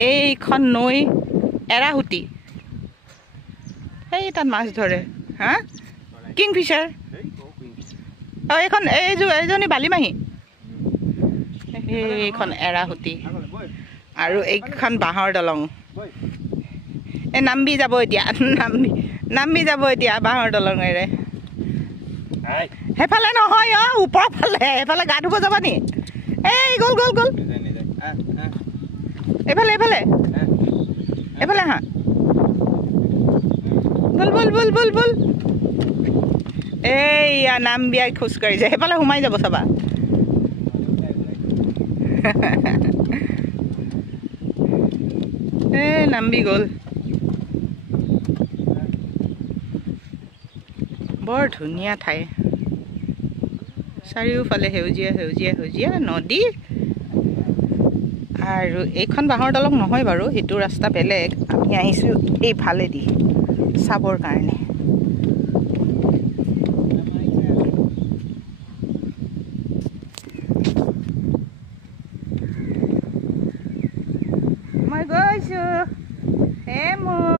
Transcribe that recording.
এইখন নৈ এৰাহুতি এই তাত মাছ ধৰে হা কিংফিচাৰ এইখন এইজনী বালিমাহী এইখন এৰাহুতি আৰু এইখন বাঁহৰ দলং এই নাম্বি যাব এতিয়া নাম্বি যাব এতিয়া বাঁহৰ দলঙেৰে সেইফালে নহয় ওপৰৰ ফালে সেইফালে গা ধুব যাবা নি এই গ'ল গ'ল গ'ল এইফালে এইফালে এইফালে হা বল বল বল বল বল এইয়া নাম্বিয়াই খোজকাঢ়িছে সেইফালে সোমাই যাব চাবা নাম্বি গ'ল বৰ ধুনীয়া ঠাই চাৰিওফালে সেউজীয়া সেউজীয়া সেউজীয়া নদী আৰু এইখন বাঁহৰ দলং নহয় বাৰু সেইটো ৰাস্তা বেলেগ আমি আহিছোঁ এইফালেদি চাবৰ কাৰণে মই গৈছোঁ